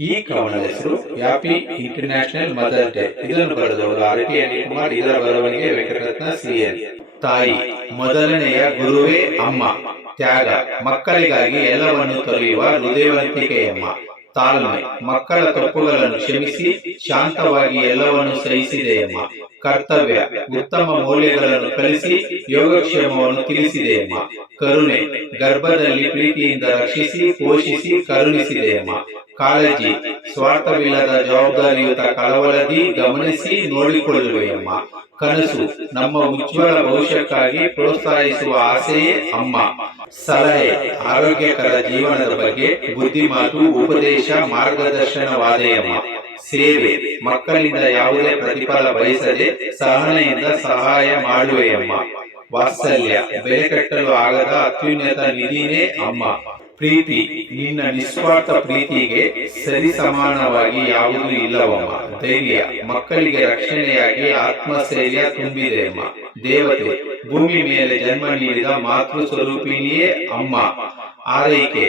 ಈ ಕವನದ ಹೆಸರು ಹ್ಯಾಪಿ ಇಂಟರ್ನ್ಯಾಷನಲ್ ಮದರ್ ಡೇ. ಇದನ್ನು ಬರೆದವರು ಆರ್.ಟಿ. ಅನಿಲ್ಕುಮಾರ್. ಇದರ ಬರವಣಿಗೆ ವೆಂಕಟರತ್ನ ಸಿ.ಎನ್. ತಾಯಿ ಮೊದಲನೆಯ ಗುರುವೇ ಅಮ್ಮ. ತ್ಯಾಗ ಮಕ್ಕಳಿಗಾಗಿ ಎಲ್ಲವನ್ನು ತೊರೆಯುವ ಹೃದಯವಂತಿಕೆಯಮ್ಮ. ತಾಳ್ಮೆ ಮಕ್ಕಳ ತಪ್ಪುಗಳನ್ನು ಕ್ಷಮಿಸಿ ಶಾಂತವಾಗಿ ಎಲ್ಲವನ್ನು ಸಹಿಸಿದೆಯಮ್ಮ. ಕರ್ತವ್ಯ ಉತ್ತಮ ಮೌಲ್ಯಗಳನ್ನು ಕಲಿಸಿ ಯೋಗಕ್ಷೇಮವನ್ನು ತಿಳಿಸಿದೆಯಮ್ಮ. ಕರುಣೆ ಗರ್ಭದಲ್ಲಿ ಪ್ರೀತಿಯಿಂದ ರಕ್ಷಿಸಿ ಪೋಷಿಸಿ ಕರುಣಿಸಿದೆಯಮ್ಮ. ಕಾಳಜಿ ಸ್ವಾರ್ಥವಿಲ್ಲದ ಜವಾಬ್ದಾರಿಯುತ ಕಳವಳದಿ ಗಮನಿಸಿ ನೋಡಿಕೊಳ್ಳುವೆಯಮ್ಮ. ಕನಸು ನಮ್ಮ ಉಜ್ವಲ ಭವಿಷ್ಯಕ್ಕಾಗಿ ಪ್ರೋತ್ಸಾಹಿಸುವ ಆಸೆಯೇ ಅಮ್ಮ. ಸಲಹೆ ಆರೋಗ್ಯಕರ ಜೀವನದ ಬಗ್ಗೆ ಬುದ್ಧಿಮಾತು ಉಪದೇಶ ಮಾರ್ಗದರ್ಶನವಾದೆಯಮ್ಮ. ಸೇವೆ ಮಕ್ಕಳಿಂದ ಯಾವುದೇ ಪ್ರತಿಫಲ ಬಯಸದೆ ಸಹನೆಯಿಂದ ಸಹಾಯ ಮಾಡುವೆಯಮ್ಮ. ವಾತ್ಸಲ್ಯ ಬೆಲೆ ಕಟ್ಟಲು ಆಗದ ಅತ್ಯುನ್ನತ ನಿಧಿನೇ ಅಮ್ಮ. ಪ್ರೀತಿ ನಿನ್ನ ನಿಸ್ವಾರ್ಥ ಪ್ರೀತಿಗೆ ಸರಿ ಸಮಾನವಾಗಿ ಯಾವುದೂ ಇಲ್ಲವಮ್ಮ. ಧೈರ್ಯ ಮಕ್ಕಳಿಗೆ ರಕ್ಷಣೆಯಾಗಿ ಆತ್ಮಸ್ಥೈರ್ಯ ತುಂಬಿದೆಯಮ್ಮ. ದೇವತೆ ಭೂಮಿ ಮೇಲೆ ಜನ್ಮ ನೀಡಿದ ಮಾತೃ ಸ್ವರೂಪಿಣಿಯೇ ಅಮ್ಮ. ಆರೈಕೆ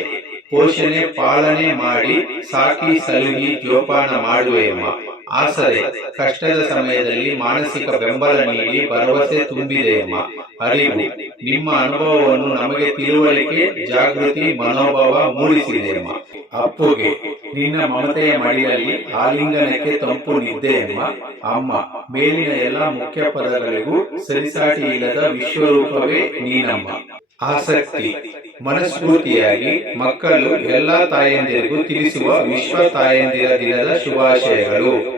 ಪೋಷಣೆ ಪಾಲನೆ ಮಾಡಿ ಸಾಕಿ ಸಲುಹಿ ಜೋಪಾನ ಮಾಡುವೆಯಮ್ಮ. ಆಸರೆ ಕಷ್ಟದ ಸಮಯದಲ್ಲಿ ಮಾನಸಿಕ ಬೆಂಬಲ ನೀಡಿ ಭರವಸೆ ತುಂಬಿದೆಯಮ್ಮ. ಅರಿವು ನಿಮ್ಮ ಅನುಭವವನ್ನು ನಮಗೆ ತಿಳುವಳಿಕೆ ಜಾಗೃತಿ ಮನೋಭಾವ ಮೂಡಿಸಿದೆಯಮ್ಮ. ಅಪ್ಪುಗೆ ನಿನ್ನ ಮಮತೆಯ ಮಡಿಲಲ್ಲಿ ಆಲಿಂಗನಕ್ಕೆ ತಂಪು ನಿದ್ದೆಯಮ್ಮ. ಅಮ್ಮ ಮೇಲಿನ ಎಲ್ಲ ಮುಖ್ಯ ಪದಗಳಿಗೂ ಸರಿಸಾಟಿ ಇಲ್ಲದ ವಿಶ್ವರೂಪವೇ ನೀನಮ್ಮ. ಆಸಕ್ತಿ ಮನಸ್ಫೂರ್ತಿಯಾಗಿ ಮಕ್ಕಳು ಎಲ್ಲ ತಾಯಂದಿರಿಗೂ ತಿಳಿಸುವ ವಿಶ್ವ ತಾಯಂದಿರ ದಿನದ ಶುಭಾಶಯಗಳು.